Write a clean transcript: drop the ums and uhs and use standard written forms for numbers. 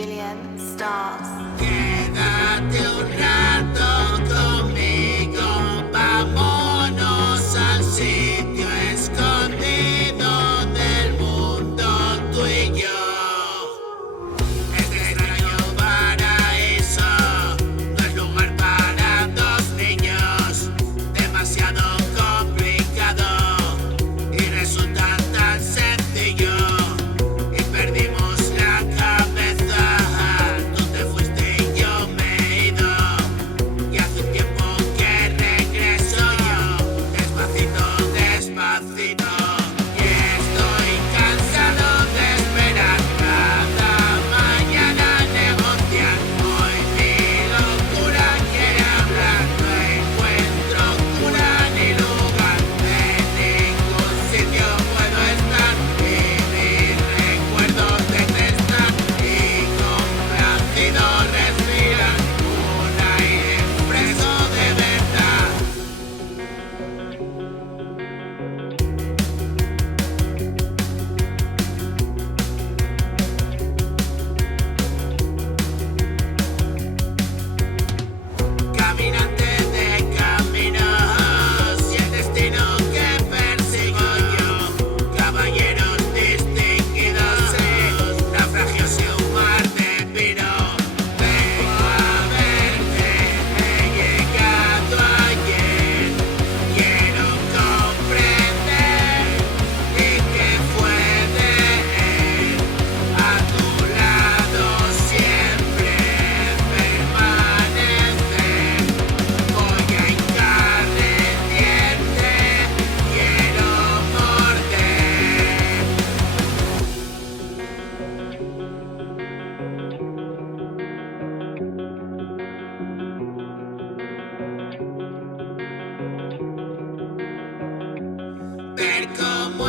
billion stars. Quédate un rato conmigo, vámonos al sitio escondido del mundo, tú y yo. Este extraño paraíso no es lugar para dos niños, demasiado complicado y resulta tan sencillo. Y perdimos la cabeza, tú te fuiste y yo me he ido. Y hace un tiempo que regreso yo, despacito, despacito. Y estoy cansado de esperar cada mañana negociar. Hoy mi locura quiere hablar, no encuentro cura ni lugar. En ningún sitio puedo estar y mis recuerdos detestan y complacido respiran un aire fresco de verdad. Caminante de caminos y el destino que persigo yo, caballeros distinguidos, naufragios y un mar de vino. Vengo a verte, he llegado ayer, quiero comprender y qué fue de él. A tu lado siempre permanecer. Voy a hincarle diente, quiero morder. Ver cómo